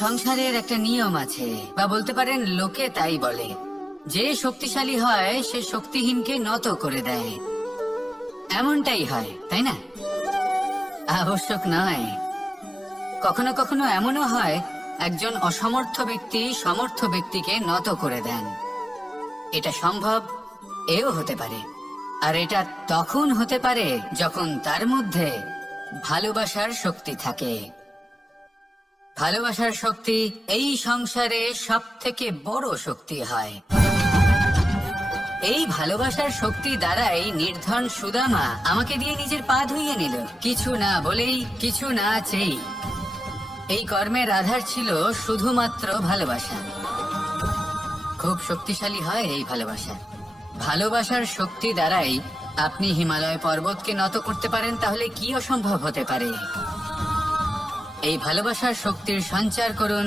সংসারের একটা নিয়ম আছে, বা বলতে পারেন লোকে তাই বলে, যে শক্তিশালী হয় সে শক্তিহীনকে নত করে দেয়। এমনটাই হয়, তাই না? আবশ্যক নয়, কখনো কখনো এমনও হয় একজন অসমর্থ ব্যক্তি সমর্থ ব্যক্তিকে নত করে দেন। এটা সম্ভব, এও হতে পারে। আর এটা তখন হতে পারে যখন তার মধ্যে ভালোবাসার শক্তি থাকে। ভালোবাসার শক্তি এই সংসারে সব থেকে বড় শক্তি হয়। এই ভালোবাসার শক্তি দ্বারাই নির্ধন সুদামা আমাকে দিয়ে নিজের পা ধুইয়ে নিল, কিছু না বলেই, কিছু না চেয়েই। এই কর্মের আধার ছিল শুধুমাত্র ভালোবাসা। খুব শক্তিশালী হয় এই ভালোবাসা। ভালোবাসার শক্তি দ্বারাই আপনি হিমালয় পর্বতকে নত করতে পারেন, তাহলে কি অসম্ভব হতে পারে? এই ভালোবাসার শক্তির সঞ্চার করুন,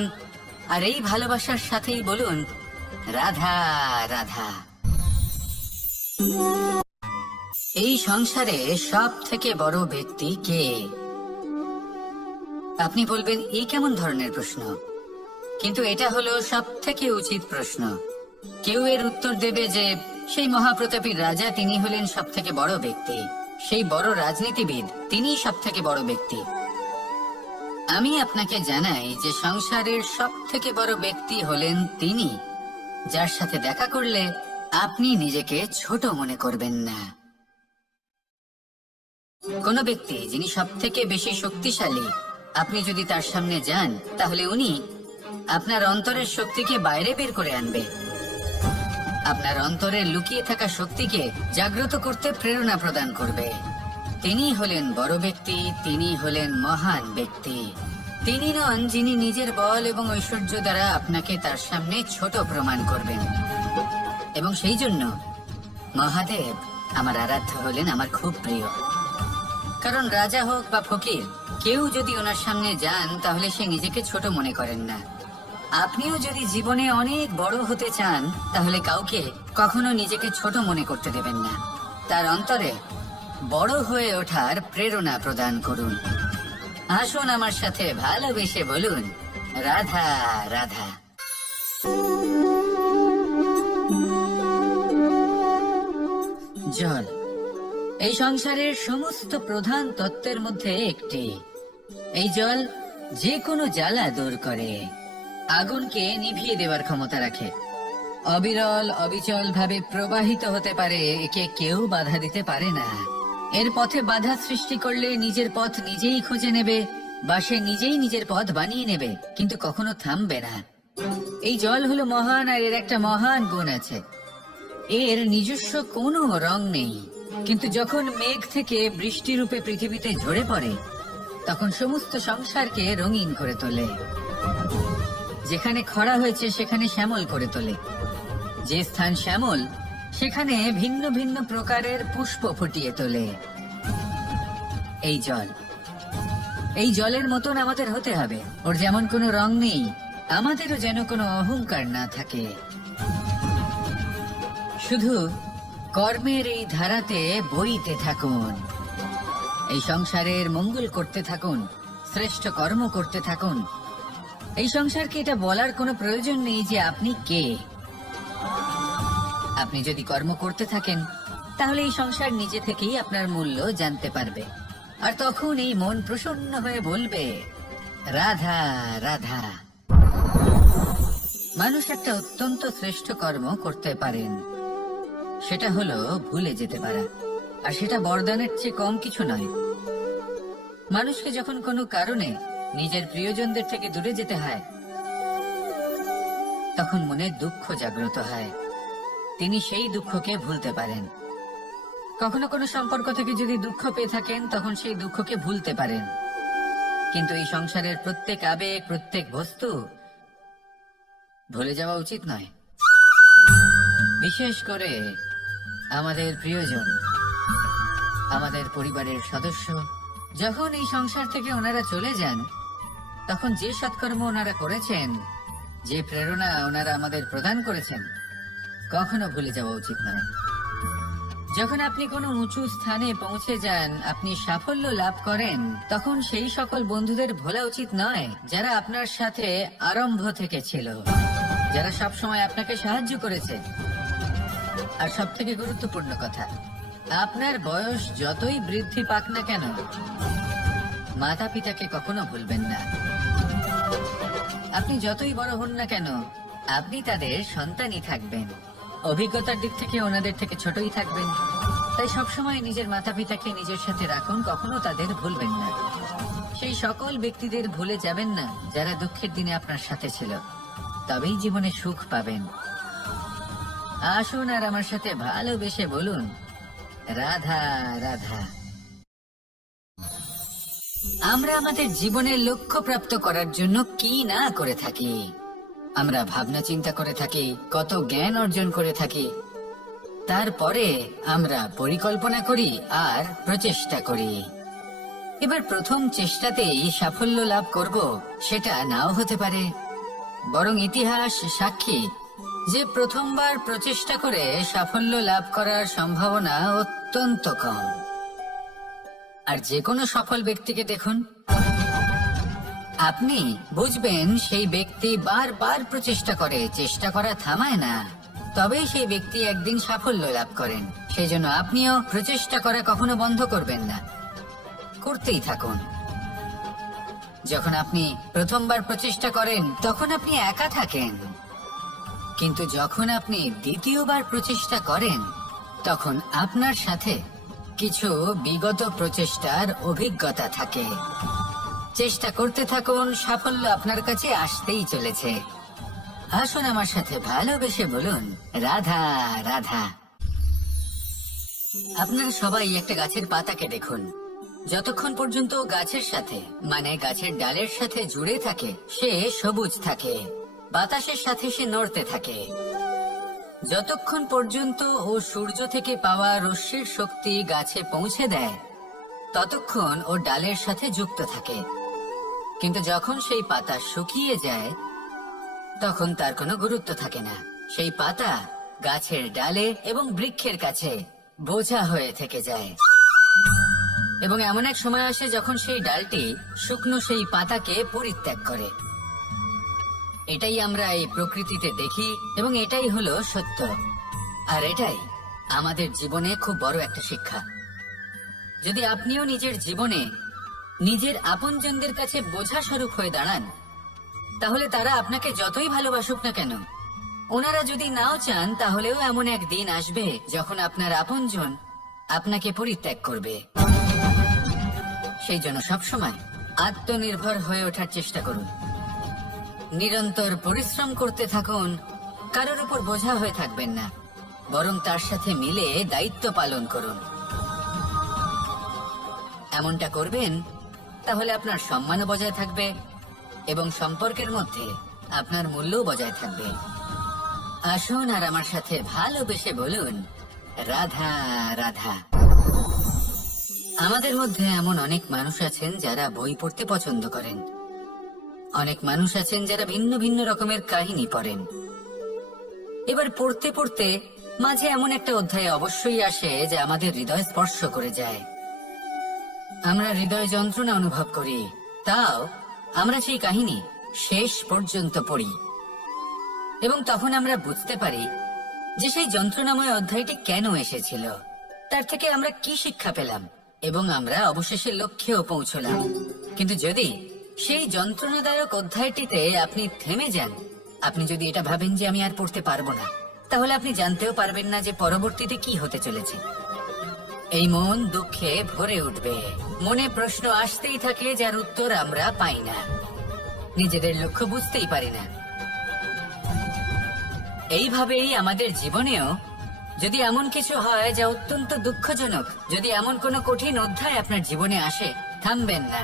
আর এই ভালোবাসার সাথেই বলুন, রাধা রাধা। এই সংসারে সব থেকে বড় ব্যক্তি কে? আপনি বলবেন, এই কেমন ধরনের প্রশ্ন? কিন্তু এটা হলো সব থেকে উচিত প্রশ্ন। কেউ এর উত্তর দেবে যে সেই মহাপ্রতাপী রাজা, তিনি হলেন সব থেকে বড় ব্যক্তি, সেই বড় রাজনীতিবিদ, তিনিই সব থেকে বড় ব্যক্তি। আমি আপনাকে জানাই যে সংসারের সব থেকে বড় ব্যক্তি হলেন তিনি, যার সাথে দেখা করলে আপনি নিজেকে ছোট মনে করবেন না। কোন ব্যক্তি যিনি সব থেকে বেশি শক্তিশালী, আপনি যদি তার সামনে যান, তাহলে উনি আপনার অন্তরের শক্তিকে বাইরে বের করে আনবে। আপনার অন্তরের লুকিয়ে থাকা শক্তিকে জাগ্রত করতে প্রেরণা প্রদান করবে। তিনি হলেন বড় ব্যক্তি, তিনি হলেন মহান ব্যক্তি। তিনি নন যিনি নিজের বল এবং ঐশ্বর্য দ্বারা আপনাকে তার সামনে ছোট প্রমাণ করবেন। এবং সেই জন্য মহাদেব আমার আরাধ্য হলেন আমার খুব প্রিয়। কারণ রাজা হোক বা ফকির, কেউ যদি ওনার সামনে যান তাহলে সে নিজেকে ছোট মনে করেন না। আপনিও যদি জীবনে অনেক বড় হতে চান, তাহলে কাউকে কখনো নিজেকে ছোট মনে করতে দেবেন না। তার অন্তরে বড় হয়ে ওঠার প্রেরণা প্রদান করুন। আসুন আমার সাথে ভালোবেসে বলুন, রাধা রাধা। জল এই সংসারের সমস্ত প্রধান তত্ত্বের মধ্যে একটি। এই জল যে কোনো জ্বালা দূর করে, আগুনকে নিভিয়ে দেওয়ার ক্ষমতা রাখে, অবিরল অবিচল ভাবে প্রবাহিত হতে পারে, একে কেউ বাধা দিতে পারে না। এর পথে বাধা সৃষ্টি করলে নিজের পথ নিজেই খুঁজে নেবে, বা সে নিজেই নিজের পথ বানিয়ে নেবে, কিন্তু কখনো থামবে না। এই জল হলো মহান, আর এর একটা মহান গুণ আছে, এর নিজস্ব কোনো রং নেই। কিন্তু যখন মেঘ থেকে বৃষ্টি রূপে পৃথিবীতে ঝরে পড়ে, তখন সমস্ত সংসারকে রঙিন করে তোলে। যেখানে খরা হয়েছে সেখানে শ্যামল করে তোলে, যে স্থান শ্যামল সেখানে ভিন্ন ভিন্ন প্রকারের পুষ্প ফুটিয়ে তোলে। এই জল, এই জলের মতন আমাদের হতে হবে। ওর যেমন কোনো রং নেই, আমাদেরও যেন কোনো অহংকার না থাকে। শুধু কর্মের এই ধারাতে বইতে থাকুন, এই সংসারের মঙ্গল করতে থাকুন, শ্রেষ্ঠ কর্ম করতে থাকুন। এই সংসারকে এটা বলার কোনো প্রয়োজন নেই যে আপনি কে। আপনি যদি কর্ম করতে থাকেন, তাহলে এই সংসার নিজে থেকেই আপনার মূল্য জানতে পারবে, আর তখন এই মন প্রসন্ন হয়ে বলবে, রাধা রাধা। মানুষ একটা অত্যন্ত শ্রেষ্ঠ কর্ম করতে পারেন, সেটা হলো ভুলে যেতে পারা। আর সেটা বরদানের চেয়ে কম কিছু নয়। মানুষকে যখন কোনো কারণে নিজের প্রিয়জনদের থেকে দূরে যেতে হয়, তখন মনে দুঃখ জাগ্রত হয়, তিনি সেই দুঃখকে ভুলতে পারেন। কখনো কোনো সম্পর্ক থেকে যদি দুঃখ পেয়ে থাকেন, তখন সেই দুঃখকে ভুলতে পারেন। কিন্তু এই সংসারের প্রত্যেক আবেগ, প্রত্যেক বস্তু ভুলে যাওয়া উচিত নয়। বিশেষ করে আমাদের প্রিয়জন, আমাদের পরিবারের সদস্য, যখন এই সংসার থেকে ওনারা চলে যান, তখন যে সৎকর্ম ওনারা করেছেন, যে প্রেরণা ওনারা আমাদের প্রদান করেছেন, কখনো ভুলে যাওয়া উচিত নয়। যখন আপনি কোনো উঁচু স্থানে পৌঁছে যান, আপনি সাফল্য লাভ করেন, তখন সেই সকল বন্ধুদের ভোলা উচিত নয় যারা আপনার সাথে আরম্ভ থেকে ছিল, যারা সব সময় আপনাকে সাহায্য করেছে। আর সব থেকে গুরুত্বপূর্ণ কথা, আপনার বয়স যতই বৃদ্ধি পাক না কেন, মাতা পিতাকে কখনো ভুলবেন না। আপনি যতই বড় হন না কেন, আপনি তাদের সন্তানই থাকবেন। অভিজ্ঞতার দিক থেকে ওনাদের থেকে ছোটই থাকবেন। তাই সবসময় নিজের মাতা পিতাকে নিজের সাথে রাখুন, কখনো তাদের ভুলবেন না। সেই সকল ব্যক্তিদের ভুলে যাবেন না যারা দুঃখের দিনে আপনার সাথে ছিল, তবেই জীবনে সুখ পাবেন। আসুন আর আমার সাথে ভালোবেসে বলুন, রাধা রাধা। আমরা আমাদের জীবনের লক্ষ্য প্রাপ্ত করার জন্য কি না করে থাকি। আমরা ভাবনা চিন্তা করে থাকি, কত জ্ঞান অর্জন করে থাকি, তারপরে আমরা পরিকল্পনা করি আর প্রচেষ্টা করি। এবার প্রথম চেষ্টাতেই সাফল্য লাভ করব সেটা নাও হতে পারে, বরং ইতিহাস সাক্ষী যে প্রথমবার প্রচেষ্টা করে সাফল্য লাভ করার সম্ভাবনা অত্যন্ত কম। আর যে কোনো সফল ব্যক্তিকে দেখুন, আপনি বুঝবেন সেই ব্যক্তি বারবার প্রচেষ্টা করে, চেষ্টা করা থামায় না, তবেই সেই ব্যক্তি একদিন সাফল্য লাভ করেন। সেই জন্য আপনিও প্রচেষ্টা করা কখনো বন্ধ করবেন না, করতেই থাকুন। যখন আপনি প্রথমবার প্রচেষ্টা করেন তখন আপনি একা থাকেন, কিন্তু যখন আপনি দ্বিতীয়বার প্রচেষ্টা করেন তখন আপনার সাথে কিছু বিগত প্রচেষ্টার অভিজ্ঞতা থাকে। চেষ্টা করতে থাকুন, সাফল্য আপনার কাছে আসতেই চলেছে। আসুন আমার সাথে ভালোবেসে বলুন, রাধা রাধা। আপনারা সবাই একটা গাছের পাতাকে দেখুন, যতক্ষণ পর্যন্ত গাছের সাথে মানে গাছের ডালের সাথে জুড়ে থাকে সে সবুজ থাকে, বাতাসের সাথে সে নড়তে থাকে। যতক্ষণ পর্যন্ত ও সূর্য থেকে পাওয়া রশ্মির শক্তি গাছে পৌঁছে দেয় ততক্ষণ ও ডালের সাথে যুক্ত থাকে। কিন্তু যখন সেই পাতা শুকিয়ে যায় তখন তার কোনো গুরুত্ব থাকে না। সেই পাতা গাছের ডালে এবং বৃক্ষের কাছে বোঝা হয়ে থেকে যায়। এবং এমন এক সময় আসে যখন সেই ডালটি শুকনো সেই পাতাকে পরিত্যাগ করে। এটাই আমরা এই প্রকৃতিতে দেখি এবং এটাই হলো সত্য। আর এটাই আমাদের জীবনে খুব বড় একটা শিক্ষা। যদি আপনিও নিজের জীবনে নিজের আপনজনদের কাছে বোঝা স্বরূপ হয়ে দাঁড়ান, তাহলে তারা আপনাকে যতই ভালোবাসুক না কেন, ওনারা যদি নাও চান তাহলেও এমন এক দিন আসবে যখন আপনার আপনজন আপনাকে পরিত্যাগ করবে। সেই জন্য সবসময় আত্মনির্ভর হয়ে ওঠার চেষ্টা করুন, নিরন্তর পরিশ্রম করতে থাকুন, কারোর উপর বোঝা হয়ে থাকবেন না, বরং তার সাথে মিলে দায়িত্ব পালন করুন। এমনটা করবেন তাহলে আপনার সম্মানও বজায় থাকবে এবং সম্পর্কের মধ্যে আপনার মূল্যও বজায় থাকবে। আসুন আর আমার সাথে ভালোবেসে বলুন, রাধা রাধা। আমাদের মধ্যে এমন অনেক মানুষ আছেন যারা বই পড়তে পছন্দ করেন, অনেক মানুষ আছেন যারা ভিন্ন ভিন্ন রকমের কাহিনী পড়েন। এবার পড়তে পড়তে মাঝে এমন একটা অধ্যায় অবশ্যই আসে যা আমাদের হৃদয় স্পর্শ করে যায়। আমরা হৃদয় যন্ত্রণা অনুভব করি, তাও আমরা সেই কাহিনী শেষ পর্যন্ত পড়ি এবং তখন আমরা বুঝতে পারি যে সেই যন্ত্রণাময় অধ্যায়টি কেন এসেছিল, তার থেকে আমরা কি শিক্ষা পেলাম এবং আমরা অবশেষে লক্ষ্যেও পৌঁছলাম। কিন্তু যদি সেই যন্ত্রণাদায়ক অধ্যায়টিতে আপনি থেমে যান, আপনি যদি এটা ভাবেন যে আমি আর পড়তে পারবো না, তাহলে আপনি জানতেও পারবেন না যে পরবর্তীতে কি হতে চলেছে। এই মন দুঃখে ভরে উঠবে, মনে প্রশ্ন আসতেই থাকে যার উত্তর আমরা পাই না, নিজেদের লক্ষ্য বুঝতেই পারি না। এইভাবেই আমাদের জীবনেও যদি এমন কিছু হয় যা অত্যন্ত দুঃখজনক, যদি এমন কোনো কঠিন অধ্যায় আপনার জীবনে আসে, থামবেন না।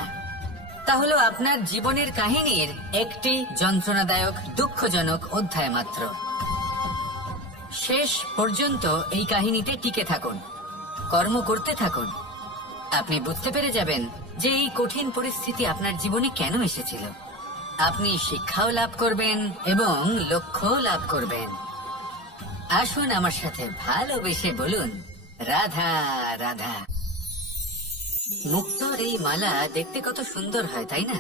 তাহলে আপনার জীবনের কাহিনীর একটি যন্ত্রণাদায়ক দুঃখজনক অধ্যায় মাত্র। শেষ পর্যন্ত এই কাহিনীতে টিকে থাকুন, কর্ম করতে থাকুন। আপনি বুঝতে পেরে যাবেন যে এই কঠিন পরিস্থিতি আপনার জীবনে কেন এসেছিল। আপনি শিক্ষাও লাভ করবেন এবং লক্ষ্য লাভ করবেন। আসুন আমার সাথে ভালোবেসে বলুন, রাধা রাধা। মুক্তোর এই মালা দেখতে কত সুন্দর হয়, তাই না?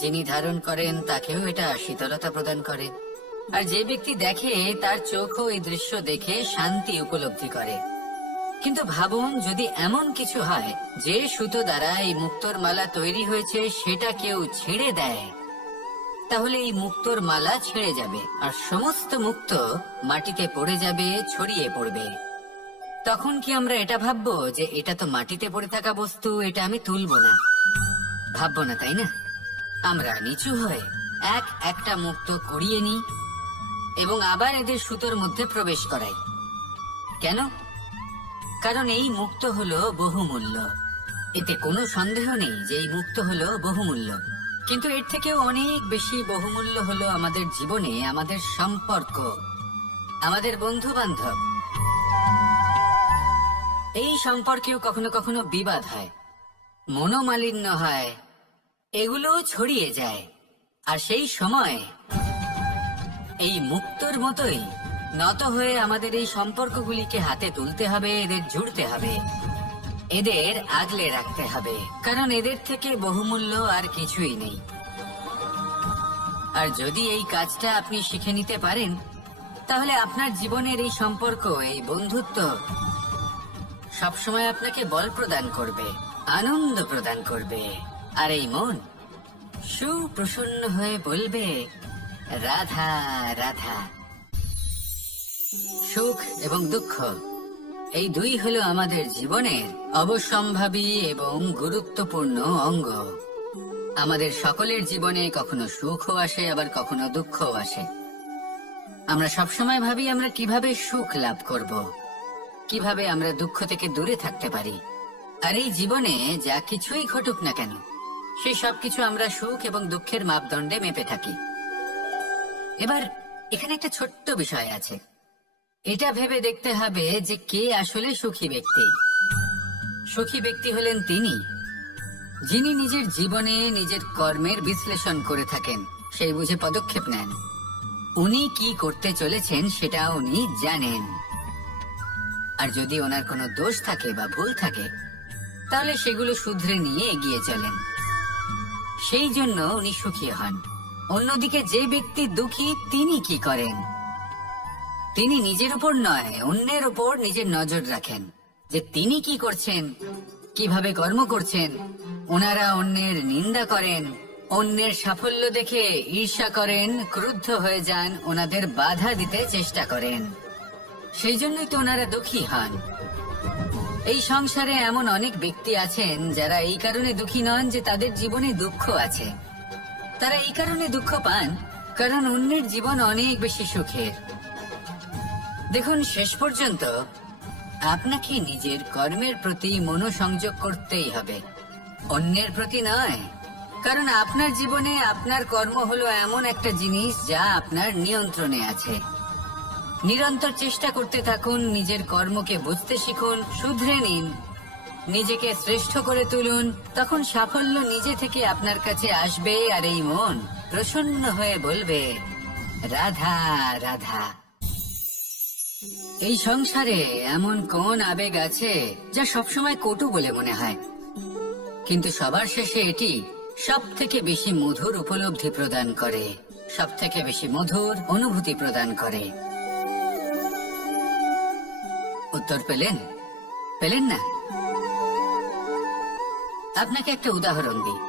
যিনি ধারণ করেন তাকেও এটা শীতলতা প্রদান করে, আর যে ব্যক্তি দেখে তার চোখও এই দৃশ্য দেখে শান্তি উপলব্ধি করে। কিন্তু ভাবুন, যদি এমন কিছু হয় যে সুতো দ্বারা এই মুক্তোর মালা তৈরি হয়েছে সেটা কেউ ছিঁড়ে দেয়, তাহলে এই মুক্তোর মালা ছিঁড়ে যাবে আর সমস্ত মুক্ত মাটিতে পড়ে যাবে, ছড়িয়ে পড়বে। তখন কি আমরা এটা ভাববো যে এটা তো মাটিতে পড়ে থাকা বস্তু, এটা আমি তুলবো না? ভাববো না, তাই না? আমরা নিচু হয়ে একটা মুক্ত কুড়িয়ে নিই এবং আবার এদের সুতোর মধ্যে প্রবেশ করাই। কেন? কারণ এই মুক্ত হলো বহুমূল্য। এতে কোনো সন্দেহ নেই যে এই মুক্ত হলো বহুমূল্য। কিন্তু এর থেকেও অনেক বেশি বহুমূল্য হলো আমাদের জীবনে আমাদের সম্পর্ক, আমাদের বন্ধু বান্ধব। এই সম্পর্কেও কখনো কখনো বিবাদ হয়, মনোমালিন্য হয়, এগুলো ছড়িয়ে যায়। আর সেই সময় এই মুক্তোর মতোই নত হয়ে আমাদের এই সম্পর্কগুলিকে হাতে তুলতে হবে, এদের জুড়তে হবে, এদের আগলে রাখতে হবে, কারণ এদের থেকে বহুমূল্য আর কিছুই নেই। আর যদি এই কাজটা আপনি শিখে নিতে পারেন, তাহলে আপনার জীবনের এই সম্পর্ক, এই বন্ধুত্ব সবসময় আপনাকে বল প্রদান করবে, আনন্দ প্রদান করবে, আর এই মন সুপ্রসন্ন হয়ে বলবে রাধা রাধা। সুখ এবং দুঃখ এই দুই হলো আমাদের জীবনের অবশ্যম্ভাবী এবং গুরুত্বপূর্ণ অঙ্গ। আমাদের সকলের জীবনে কখনো সুখও আসে, আবার কখনো দুঃখও আসে। আমরা সবসময় ভাবি আমরা কিভাবে সুখ লাভ করব, কিভাবে আমরা দুঃখ থেকে দূরে থাকতে পারি। আর এই জীবনে যা কিছুই ঘটুক না কেন, সেই সবকিছু আমরা সুখ এবং দুঃখের মাপদণ্ডে মেপে থাকি। এবার এখানে একটা ছোট্ট বিষয় আছে, এটা ভেবে দেখতে হবে যে কে আসলে সুখী ব্যক্তি। সুখী ব্যক্তি হলেন তিনি যিনি নিজের জীবনে নিজের কর্মের বিশ্লেষণ করে থাকেন, সেই বুঝে পদক্ষেপ নেন। উনি কি করতে চলেছেন সেটা উনি জানেন, আর যদি ওনার কোনো দোষ থাকে বা ভুল থাকে তাহলে সেগুলো শুধরে নিয়ে এগিয়ে চলেন। সেই জন্য উনি সুখী হন। অন্যদিকে যে ব্যক্তি দুঃখী, তিনি কি করেন? তিনি নিজের উপর নয়, অন্যের উপর নিজের নজর রাখেন যে তিনি কি করছেন, কিভাবে কর্ম করছেন। ওনারা অন্যের নিন্দা করেন, অন্যের সাফল্য দেখে ঈর্ষা করেন, ক্রুদ্ধ হয়ে যান, ওনাদের বাধা দিতে চেষ্টা করেন। সেই জন্যই তো ওনারা দুঃখী হন। এই সংসারে এমন অনেক ব্যক্তি আছেন যারা এই কারণে দুঃখী নন যে তাদের জীবনে দুঃখ আছে। তারা এই কারণে দুঃখ পান কারণ অন্যের জীবন অনেক বেশি সুখের। দেখুন, শেষ পর্যন্ত আপনাকে নিজের কর্মের প্রতি মনোসংযোগ করতেই হবে, অন্যের প্রতি নয়। কারণ আপনার জীবনে আপনার কর্ম হলো এমন একটা জিনিস যা আপনার নিয়ন্ত্রণে আছে। নিরন্তর চেষ্টা করতে থাকুন, নিজের কর্মকে বুঝতে শিখুন, শুধরে নিন, নিজেকে শ্রেষ্ঠ করে তুলুন। তখন সাফল্য নিজে থেকে আপনার কাছে আসবে, আর এই মন প্রসন্ন হয়ে বলবে রাধা রাধা। এই সংসারে এমন কোন আবেগ আছে যা সবসময় কটু বলে মনে হয়, কিন্তু সবার শেষে এটি সব থেকে বেশি মধুর উপলব্ধি প্রদান করে, সব থেকে বেশি মধুর অনুভূতি প্রদান করে। উত্তর পেলেন? পেলেন না? আপনাকে একটা উদাহরণ দিই।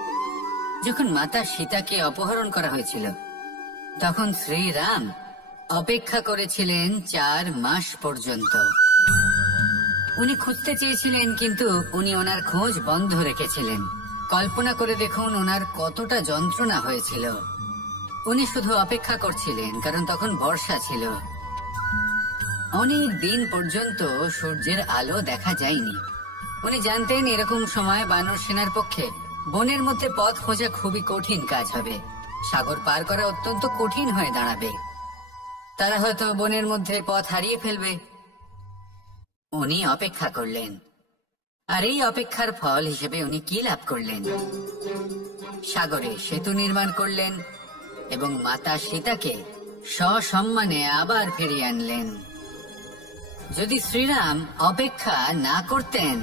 যখন মাতা সীতাকে অপহরণ করা হয়েছিল, তখন শ্রীরাম অপেক্ষা করেছিলেন 4 মাস পর্যন্ত। উনি খুঁজতে চেয়েছিলেন, কিন্তু উনি ওনার খোঁজ বন্ধ রেখেছিলেন। কল্পনা করে দেখুন ওনার কতটা যন্ত্রণা হয়েছিল। উনি শুধু অপেক্ষা করছিলেন, কারণ তখন বর্ষা ছিল। অনেক দিন পর্যন্ত সূর্যের আলো দেখা যায়নি। উনি জানতেন এরকম সময় বানর সেনার পক্ষে বনের মধ্যে পথ খোঁজা খুবই কঠিন কাজ হবে, সাগর পার করা অত্যন্ত কঠিন হয়ে দাঁড়াবে। তারা হয়তো বনের মধ্যে পথ হারিয়ে ফেলবে। উনি অপেক্ষা করলেন, আর এই অপেক্ষার ফল হিসেবে উনি কি লাভ করলেন? সাগরে সেতু নির্মাণ করলেন এবং মাতা সীতাকে সসম্মানে আবার ফিরিয়ে আনলেন। যদি শ্রীরাম অপেক্ষা না করতেন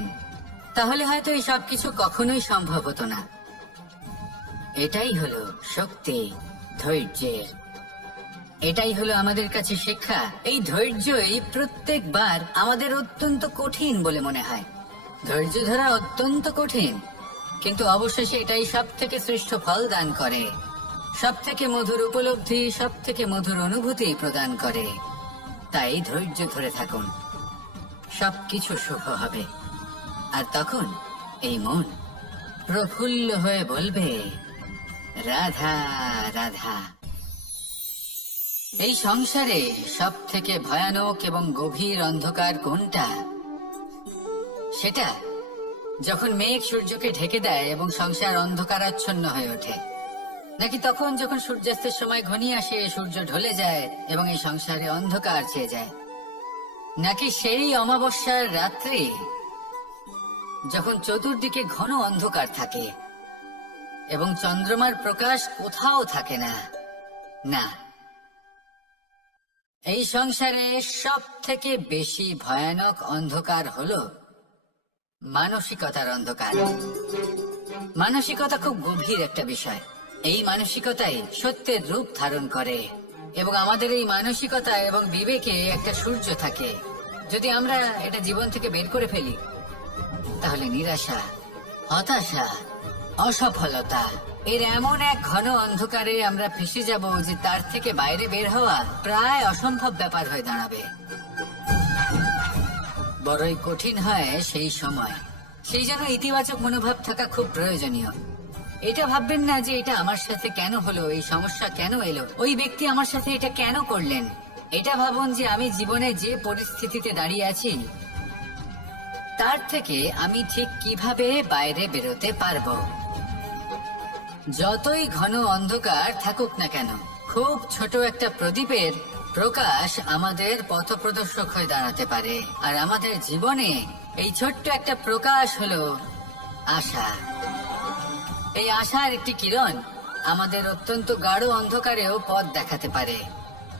তাহলে হয়তো এই সব কিছু কখনোই সম্ভব হতো না। এটাই হলো শক্তি ধৈর্যের। এটাই হলো আমাদের কাছে শিক্ষা। এই ধৈর্যই প্রত্যেকবার আমাদের অত্যন্ত কঠিন বলে মনে হয়। ধৈর্য ধরা অত্যন্ত কঠিন, কিন্তু অবশেষে এটাই সব থেকে শ্রেষ্ঠ ফল দান করে, সব থেকে মধুর উপলব্ধি, সব থেকে মধুর অনুভূতি প্রদান করে। তাই ধৈর্য ধরে থাকুন, সবকিছু শুভ হবে। আর তখন এই মন প্রফুল্ল হয়ে বলবে, রাধা রাধা। এই সংসারে সব থেকে ভয়ানক এবং গভীর অন্ধকার কোনটা? সেটা যখন মেঘ সূর্যকে ঢেকে দেয় এবং সংসার অন্ধকারাচ্ছন্ন হয়ে ওঠে, নাকি তখন যখন সূর্যাস্তের সময় ঘনিয়ে আসে, সূর্য ঢলে যায় এবং এই সংসারে অন্ধকার ছেয়ে যায়, নাকি সেই অমাবস্যার রাত্রি যখন চতুর্দিকে ঘন অন্ধকার থাকে এবং চন্দ্রমার প্রকাশ কোথাও থাকে না? না, এই সংসারে সব থেকে বেশি ভয়ানক অন্ধকার হলো মানসিকতার অন্ধকার। মানসিকতা খুব গভীর একটা বিষয়। এই মানসিকতাই সত্যের রূপ ধারণ করে এবং আমাদের এই মানসিকতা এবং বিবেকে একটা সূর্য থাকে। যদি আমরা এটা জীবন থেকে বের করে ফেলি তাহলে নিরাশা, হতাশা, অসফলতা এর এমন এক ঘন অন্ধকারে আমরা ফেসে যাব যে তার থেকে বাইরে বের হওয়া প্রায় অসম্ভব ব্যাপার হয়ে দাঁড়াবে। বড়ই কঠিন হয় সেই সময়। সেই জন্য ইতিবাচক মনোভাব থাকা খুব প্রয়োজনীয়। এটা ভাববেন না যে এটা আমার সাথে কেন হলো, এই সমস্যা কেন এলো, ওই ব্যক্তি আমার সাথে এটা কেন করলেন। এটা ভাবুন যে আমি জীবনে যে পরিস্থিতিতে দাঁড়িয়ে আছি তার থেকে আমি ঠিক কিভাবে বাইরে বেরোতে পারবো। যতই ঘন অন্ধকার থাকুক না কেন, খুব ছোট একটা প্রদীপের প্রকাশ আমাদের পথপ্রদর্শক হয়ে দাঁড়াতে পারে। আর আমাদের জীবনে এই ছোট্ট একটা প্রকাশ হলো আশা। এই আশার একটি কিরণ আমাদের অত্যন্ত গাঢ় অন্ধকারেও পথ দেখাতে পারে।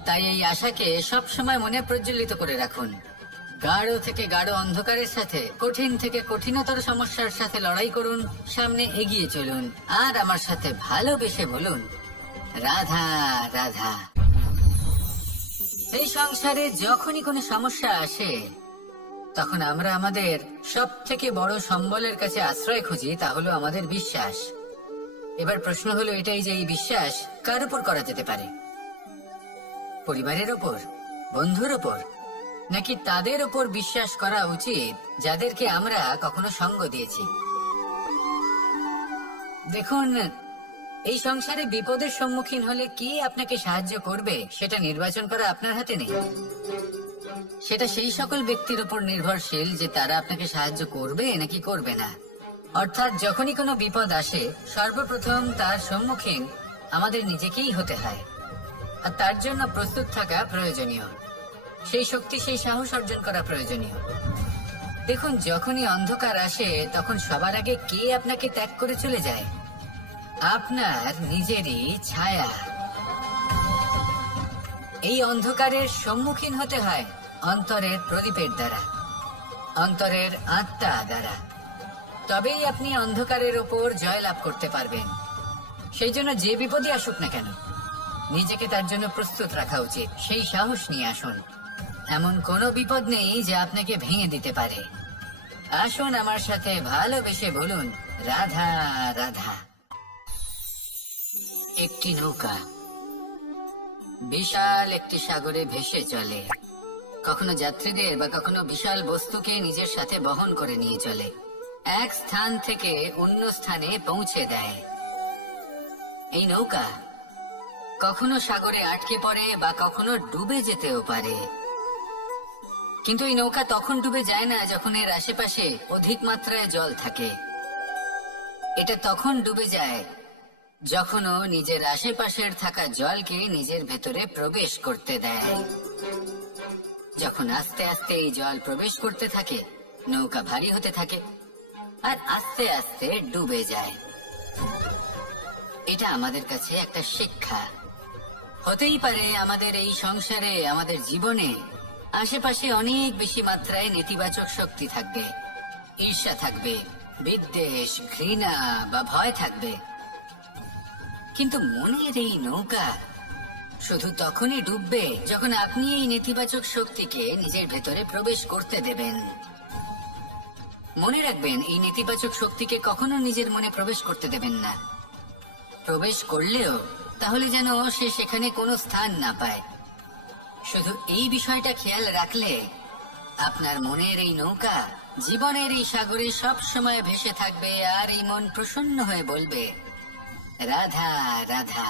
তাই এই আশাকে সবসময় মনে প্রজ্বলিত করে রাখুন। গাঢ় থেকে গাঢ় অন্ধকারের সাথে, কঠিন থেকে কঠিনতর সমস্যার সাথে লড়াই করুন, সামনে এগিয়ে চলুন, আর আমার সাথে ভালোবেসে বলুন, রাধা রাধা। এই সংসারে যখনই কোনো সমস্যা আসে তখন আমরা আমাদের সব থেকে বড় সম্বলের কাছে আশ্রয় খুঁজি, তা হলো আমাদের বিশ্বাস। এবার প্রশ্ন হলো এটাই যে এই বিশ্বাস কার উপর করা যেতে পারে? পরিবারের উপর, বন্ধুর উপর, নাকি তাদের উপর বিশ্বাস করা উচিত যাদেরকে আমরা কখনো সঙ্গ দিয়েছি? দেখুন, এই সংসারে বিপদের সম্মুখীন হলে কে আপনাকে সাহায্য করবে সেটা নির্বাচন করা আপনার হাতে নেই। সেটা সেই সকল ব্যক্তির উপর নির্ভরশীল যে তারা আপনাকে সাহায্য করবে নাকি করবে না। অর্থাৎ যখনই কোনো বিপদ আসে সর্বপ্রথম তার সম্মুখীন আমাদের নিজেকেই হতে হয়, আর তার জন্য প্রস্তুত থাকা প্রয়োজনীয়। সেই শক্তি, সেই সাহস অর্জন করা প্রয়োজনীয়। দেখুন, যখনই অন্ধকার আসে তখন সবার আগে কে আপনাকে ত্যাগ করে চলে যায়? আপনার নিজেরই ছায়া। এই অন্ধকারের সম্মুখীন হতে হয় অন্তরের প্রদীপের দ্বারা, অন্তরের আত্মা দ্বারা। তবেই আপনি অন্ধকারের ওপর জয়লাভ করতে পারবেন। সেই জন্য যে বিপদই আসুক না কেন নিজেকে তার জন্য প্রস্তুত রাখা উচিত। সেই সাহস নিয়ে আসুন। এমন কোনো বিপদ নেই যা আপনাকে ভেঙে দিতে পারে। আসুন আমার সাথে ভালোবেসে বলুন, রাধা রাধা। একটি নৌকা বিশাল একটি সাগরে ভেসে চলে। কখনো যাত্রীদের বা কখনো বিশাল বস্তুকে নিজের সাথে বহন করে নিয়ে চলে, এক স্থান থেকে অন্য স্থানে পৌঁছে দেয়। এই নৌকা কখনো সাগরে আটকে পড়ে বা কখনো ডুবে যেতেও পারে, কিন্তু এই নৌকা তখন ডুবে যায় না যখন এর আশেপাশে অধিক মাত্রায় জল থাকে। এটা তখন ডুবে যায় যখন ও নিজের আশেপাশের থাকা জলকে নিজের ভেতরে প্রবেশ করতে দেয়। যখন আস্তে আস্তে এই জল প্রবেশ করতে থাকে, নৌকা ভারী হতে থাকে আর আস্তে আস্তে ডুবে যায়। এটা আমাদের কাছে একটা শিক্ষা। হতেই পারে আমাদের এই সংসারে, আমাদের জীবনে আশেপাশে অনেক বেশি মাত্রায় নেতিবাচক শক্তি থাকবে, ঈর্ষা থাকবে, বিদ্বেষ, ঘৃণা বা ভয় থাকবে। কিন্তু মনের এই নৌকা শুধু তখনই ডুববে যখন আপনি এই নেতিবাচক শক্তিকে নিজের ভেতরে প্রবেশ করতে দেবেন। মনে রাখবেন, এই নেতিবাচক শক্তিকে কখনো নিজের মনে প্রবেশ করতে দেবেন না। প্রবেশ করলেও তাহলে যেন সে সেখানে কোনো স্থান না পায়। শুধু এই বিষয়টা খেয়াল রাখলে আপনার মনের এই নৌকা জীবনের এই সাগরে সব সময় ভেসে থাকবে, আর এই মন প্রসন্ন হয়ে বলবে, রাধা রাধা।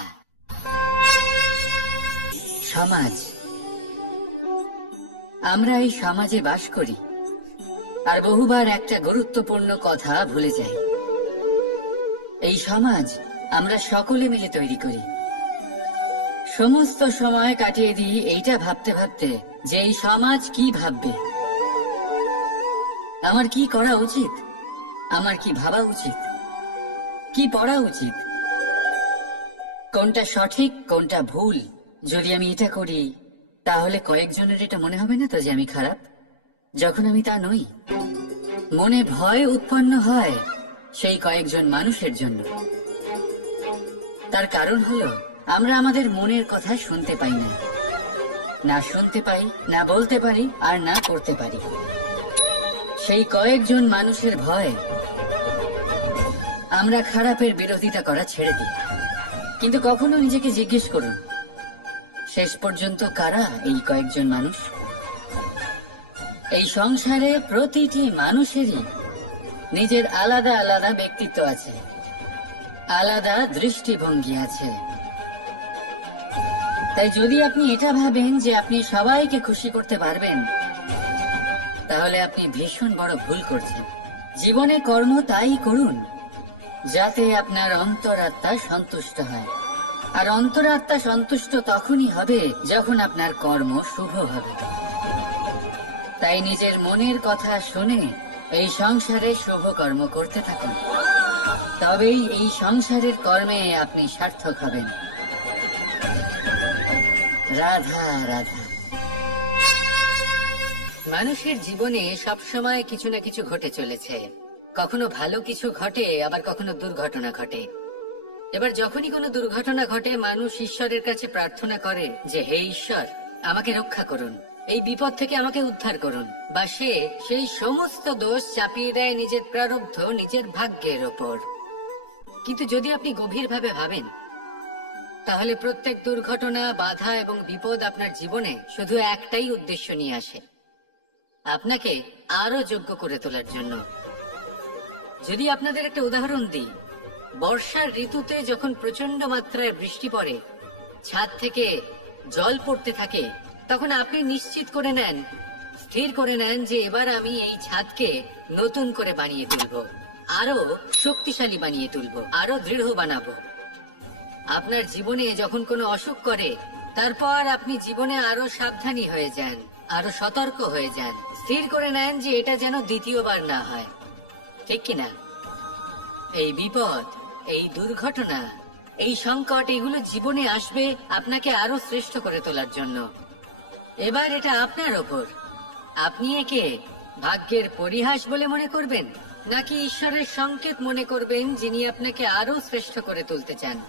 সমাজ, আমরা এই সমাজে বাস করি আর বহুবার একটা গুরুত্বপূর্ণ কথা ভুলে যাই। এই সমাজ আমরা সকলে মিলে তৈরি করি। সমস্ত সময় কাটিয়ে দিই এইটা ভাবতে ভাবতে যে এই সমাজ কি ভাববে, আমার কি করা উচিত, আমার কি ভাবা উচিত, কি পড়া উচিত, কোনটা সঠিক কোনটা ভুল। যদি আমি এটা করি তাহলে কয়েকজনের এটা মনে হবে না তো যে আমি খারাপ, যখন আমি তা নই। মনে ভয় উৎপন্ন হয় সেই কয়েকজন মানুষের জন্য। তার কারণ হলো আমরা আমাদের মনের কথা শুনতে পাই না, না শুনতে পাই, না বলতে পারি, আর না করতে পারি। সেই কয়েকজন মানুষের ভয় আমরা খারাপের বিরোধিতা করা ছেড়ে দিই। কিন্তু কখনো নিজেকে জিজ্ঞেস করুন, শেষ পর্যন্ত কারা এই কয়েকজন মানুষ? এই সংসারে প্রতিটি মানুষেরই নিজের আলাদা আলাদা ব্যক্তিত্ব আছে, আলাদা দৃষ্টিভঙ্গি আছে। তাই যদি আপনি এটা ভাবেন যে আপনি সবাইকে খুশি করতে পারবেন, তাহলে আপনি ভীষণ বড় ভুল করছেন। জীবনে কর্ম তাই করুন যাতে আপনার অন্তরাত্মা সন্তুষ্ট হয়, আর অন্তরাত্মা সন্তুষ্ট তখনই হবে যখন আপনার কর্ম শুভ হবে। তাই নিজের মনের কথা শুনে এই সংসারে শুভ কর্ম করতে থাকুন, তবেই এই সংসারের কর্মে আপনি সার্থক হবেন। রাধা রাধা। মানুষের জীবনে সবসময় কিছু না কিছু ঘটে চলেছে। কখনো ভালো কিছু ঘটে, আবার কখনো দুর্ঘটনা ঘটে। এবার যখনই কোনো দুর্ঘটনা ঘটে, মানুষ ঈশ্বরের কাছে প্রার্থনা করে যে, হে ঈশ্বর, আমাকে রক্ষা করুন, এই বিপদ থেকে আমাকে উদ্ধার করুন। বা সে সেই সমস্ত দোষ চাপিয়ে দেয় নিজের প্রারব্ধ, নিজের ভাগ্যের ওপর। কিন্তু যদি আপনি গভীরভাবে ভাবেন, তাহলে প্রত্যেক দুর্ঘটনা, বাধা এবং বিপদ আপনার জীবনে শুধু একটাই উদ্দেশ্য নিয়ে আসে, আপনাকে আরো যোগ্য করে তোলার জন্য। যদি আপনাদের একটা উদাহরণ দিই, বর্ষার ঋতুতে যখন প্রচন্ড মাত্রায় বৃষ্টি পড়ে, ছাদ থেকে জল পড়তে থাকে, তখন আপনি নিশ্চিত করে নেন, স্থির করে নেন যে এবার আমি এই ছাদকে নতুন করে বানিয়ে তুলব, আরো শক্তিশালী বানিয়ে তুলব, আরো দৃঢ় বানাবো। আপনার জীবনে যখন কোনো অসুখ করে, তারপর আপনি জীবনে আরো সাবধানী হয়ে যান, আরো সতর্ক হয়ে যান, স্থির করে নেন যে এটা যেন দ্বিতীয়বার না হয়, ঠিক কিনা? এই বিপদ, এই দুর্ঘটনা, এই সংকট, এগুলো জীবনে আসবে আপনাকে আরো শ্রেষ্ঠ করে তোলার জন্য। এবার এটা আপনার ওপর। আপনি একে ভাগ্যের পরিহাস বলে মনে করবেন, নাকি ঈশ্বরের সংকেত মনে করবেন, যিনি আপনাকে আরো শ্রেষ্ঠ করে তুলতে চান?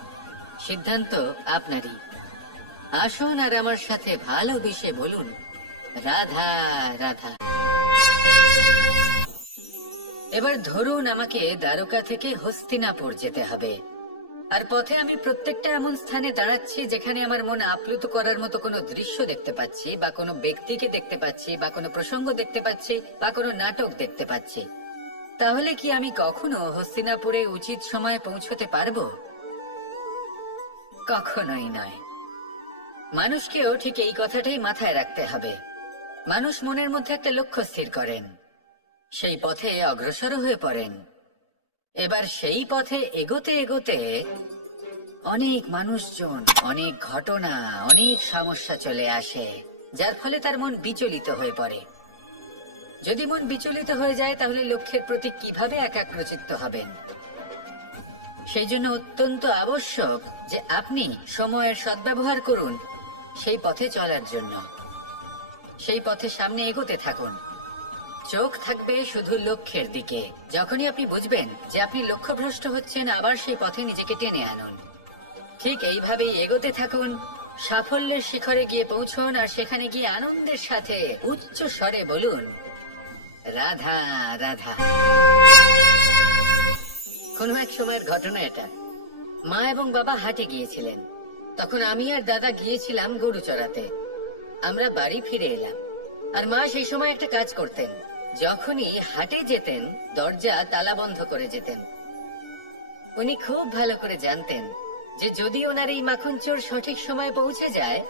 সিদ্ধান্ত আপনারই। আসুন আর আমার সাথে ভালোবেসে বলুন, রাধা রাধা। এবার ধরুন আমাকে দ্বারকা থেকে হস্তিনাপুর যেতে হবে, আর পথে আমি প্রত্যেকটা এমন স্থানে দাঁড়াচ্ছি যেখানে আমার মন আপ্লুত করার মতো কোনো দৃশ্য দেখতে পাচ্ছি, বা কোনো ব্যক্তিকে দেখতে পাচ্ছি, বা কোনো প্রসঙ্গ দেখতে পাচ্ছি, বা কোনো নাটক দেখতে পাচ্ছি। তাহলে কি আমি কখনো হস্তিনাপুরে উচিত সময়ে পৌঁছতে পারবো? কখনোই নয়। মানুষকেও ঠিক এই কথাটাই মাথায় রাখতে হবে। মানুষ মনের মধ্যে একটা লক্ষ্য স্থির করেন, সেই পথে অগ্রসর হয়ে পড়েন। এবার সেই পথে এগোতে এগোতে অনেক মানুষজন, অনেক ঘটনা, অনেক সমস্যা চলে আসে, যার ফলে তার মন বিচলিত হয়ে পড়ে। যদি মন বিচলিত হয়ে যায়, তাহলে লক্ষ্যের প্রতি কিভাবে একাগ্রচিত্ত হবেন? সেই জন্য অত্যন্ত আবশ্যক যে আপনি সময়ের সদ্ব্যবহার করুন সেই পথে চলার জন্য। সেই পথে সামনে এগোতে থাকুন। চোখ থাকবে শুধু লক্ষ্যের দিকে। যখনই আপনি বুঝবেন যে আপনি লক্ষ্যভ্রষ্ট হচ্ছেন, আবার সেই পথে নিজেকে টেনে আনুন। ঠিক এইভাবেই এগোতে থাকুন। সাফল্যের শিখরে গিয়ে পৌঁছুন, আর সেখানে গিয়ে আনন্দের সাথে উচ্চ স্বরে বলুন, রাধা রাধা। কোনো এক সময়ের ঘটনা এটা। মা এবং বাবা হাটে গিয়েছিলেন। তখন আমি আর দাদা গিয়েছিলাম গরু চড়াতে। আমরা বাড়ি ফিরে এলাম, আর মা সেই সময় একটা কাজ করতেন। যখনই হাটে যেতেন, দরজা তালা বন্ধ করে যেতেন। উনি খুব ভালো করে জানতেন যে যদি ওনার এই মাখন চোর সঠিক সময় পৌঁছে যায়,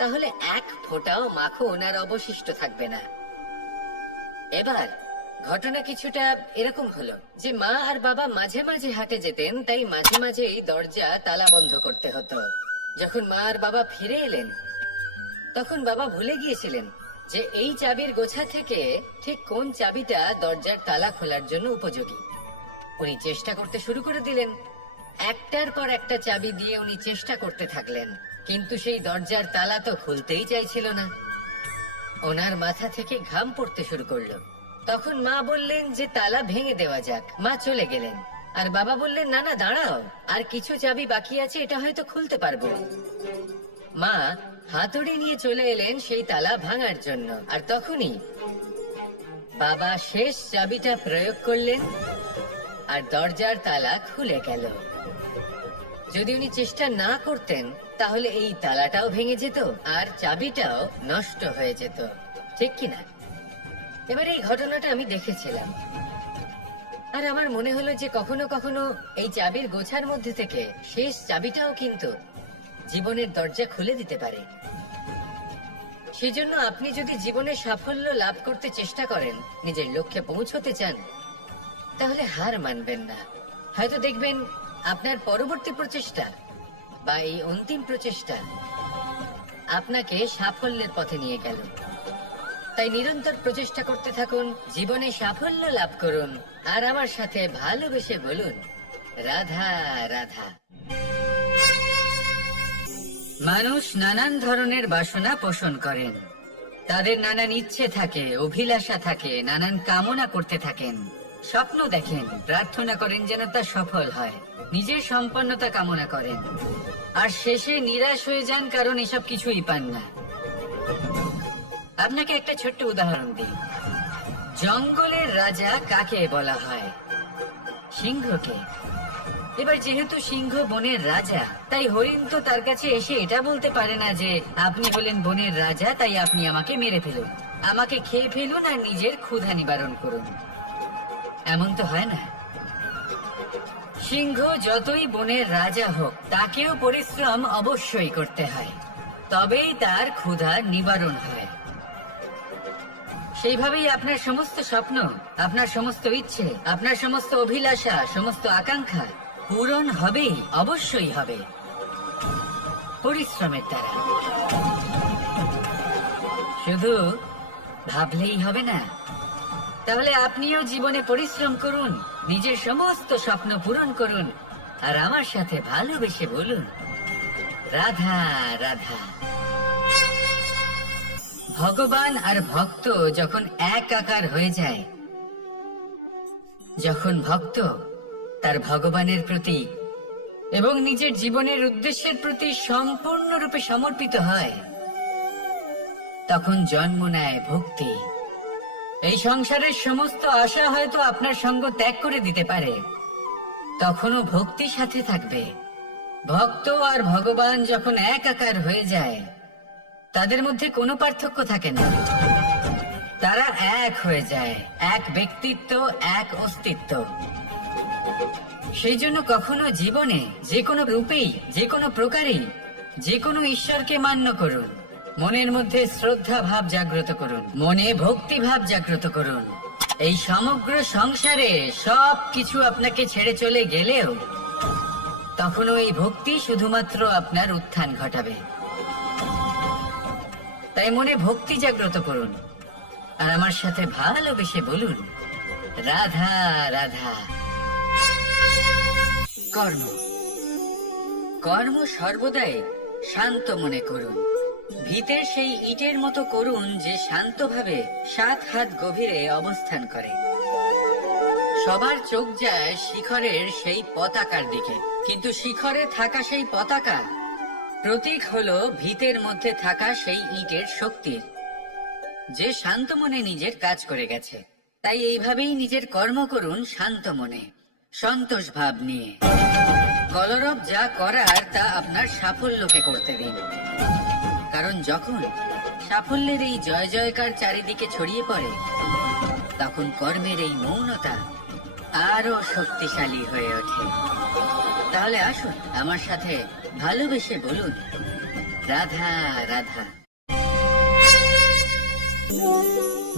তাহলে এক ফোঁটাও মাখন আর অবশিষ্ট থাকবে না। এবার ঘটনা কিছুটা এরকম হলো যে মা আর বাবা মাঝে মাঝে হাটে যেতেন, তাই মাঝে মাঝে এই দরজা তালা বন্ধ করতে হতো। যখন মা আর বাবা ফিরে এলেন, তখন বাবা ভুলে গিয়েছিলেন যে এই চাবির গোছা থেকে ঠিক কোন চাবিটা দরজার তালা খোলার জন্য উপযোগী। উনি চেষ্টা করতে শুরু করে দিলেন। একটার পর একটা চাবি দিয়ে উনি চেষ্টা করতে থাকলেন, কিন্তু সেই দরজার তালা তো খুলতেই চাইছিল না। ওনার মাথা থেকে ঘাম পড়তে শুরু করলো। তখন মা বললেন যে তালা ভেঙে দেওয়া যাক। মা চলে গেলেন, আর বাবা বললেন, না না দাঁড়াও, আর কিছু চাবি বাকি আছে, এটা হয়তো খুলতে পারবো। মা হাতুড়ি নিয়ে চলে এলেন সেই তালা ভাঙার জন্য, আর তখনই বাবা শেষ চাবিটা প্রয়োগ করলেন, আর দরজার তালা খুলে গেল। যদি উনি চেষ্টা না করতেন, তাহলে এই তালাটাও ভেঙে যেত আর চাবিটাও নষ্ট হয়ে যেত, ঠিক কিনা? এবার এই ঘটনাটা আমি দেখেছিলাম, আর আমার মনে হলো যে কখনো কখনো এই চাবির গোছার মধ্যে থেকে শেষ চাবিটাও কিন্তু জীবনের দরজা খুলে দিতে পারে। সেজন্য আপনি যদি জীবনে সাফল্য লাভ করতে চেষ্টা করেন, নিজের লক্ষ্যে পৌঁছতে চান, তাহলে হার মানবেন না। হয়তো দেখবেন আপনার পরবর্তী প্রচেষ্টা বা এই অন্তিম প্রচেষ্টা আপনাকে সাফল্যের পথে নিয়ে গেল। তাই নিরন্তর প্রচেষ্টা করতে থাকুন, জীবনে সাফল্য লাভ করুন, আর আমার সাথে ভালোবেসে বলুন, রাধা রাধা। মানুষ নানান ধরনের বাসনা পোষণ করেন। তাদের নানান ইচ্ছে থাকে, অভিলাষা থাকে, নানান কামনা করতে থাকেন, স্বপ্ন দেখেন, প্রার্থনা করেন যেন তা সফল হয়, নিজের সম্পন্নতা কামনা করেন, আর শেষে নিরাশ হয়ে যান কারণ এসব কিছুই পান না। আপনাকে একটা ছোট্ট উদাহরণ দিই। জঙ্গলের রাজা কাকে বলা হয়? সিংহকে। এবার যেহেতু সিংহ বনের রাজা, তাই হরিণ তো তার কাছে এসে এটা বলতে পারে না যে আপনি হলেন বনের রাজা, তাই আপনি আমাকে মেরে ফেলুন, আমাকে খেয়ে ফেলুন আর নিজের ক্ষুধা নিবারণ করুন। এমন তো হয় না। সিংহ যতই বনের রাজা হোক, তাকেও পরিশ্রম অবশ্যই করতে হয়, তবেই তার ক্ষুধা নিবারণ হয়। সেইভাবেই আপনার সমস্ত স্বপ্ন, আপনার সমস্ত ইচ্ছে, আপনার সমস্ত অভিলাষা, সমস্ত আকাঙ্ক্ষা পূরণ হবেই, অবশ্যই হবে, পরিশ্রমের দ্বারা। শুধু ভাবলেই হবে না। তাহলে আপনিও জীবনে পরিশ্রম করুন, নিজের সমস্ত স্বপ্ন পূরণ করুন, আর আমার সাথে ভালোবেসে বলুন, রাধা রাধা। ভগবান আর ভক্ত যখন একাকার হয়ে যায়, যখন ভক্ত তার ভগবানের প্রতি এবং নিজের জীবনের উদ্দেশ্যের প্রতি সম্পূর্ণরূপে সমর্পিত হয়, তখন জন্ম নেয় ভক্তি। এই সংসারের সমস্ত আশা হয়তো আপনার সঙ্গ ত্যাগ করে দিতে পারে, তখনও ভক্তি সাথে থাকবে। ভক্ত আর ভগবান যখন একাকার হয়ে যায়, তাদের মধ্যে কোনো পার্থক্য থাকে না। তারা এক হয়ে যায়, এক ব্যক্তিত্ব, এক অস্তিত্ব। সেই জন্য কখনো জীবনে যে কোনো রূপেই, যে কোনো প্রকারেই, যে কোনো ঈশ্বরকে মান্য করুন, মনের মধ্যে শ্রদ্ধা ভাব জাগ্রত করুন, মনে ভক্তি ভাব জাগ্রত করুন। এই সমগ্র সংসারে সব কিছু আপনাকে ছেড়ে চলে গেলেও তখনও এই ভক্তি শুধুমাত্র আপনার উত্থান ঘটাবে। তাই মনে ভক্তি জাগ্রত করুন, আর আমার সাথে ভালোবেসে বলুন, রাধা রাধা। কর্ম, কর্ম সর্বদাই শান্ত মনে করুন, ভিতের সেই ইটের মতো করুন যে শান্তভাবে 7 হাত গভীরে অবস্থান করে। সবার চোখ যায় শিখরের সেই পতাকার দিকে, কিন্তু শিখরে থাকা সেই পতাকা প্রতীক হলো ভিতের মধ্যে থাকা সেই ইটের শক্তির, যে শান্ত মনে নিজের কাজ করে গেছে। তাই এইভাবেই নিজের কর্ম করুন শান্ত মনে, সন্তোষ ভাব নিয়ে। কলরব যা করার তা আপনার সাফল্যকে করতে দিন, কারণ যখন সাফল্যের এই জয় জয়কার চারিদিকে ছড়িয়ে পড়ে, তখন কর্মের এই মৌনতা আরো শক্তিশালী হয়ে ওঠে। তাহলে আসুন আমার সাথে ভালোবেসে বলুন, রাধা রাধা।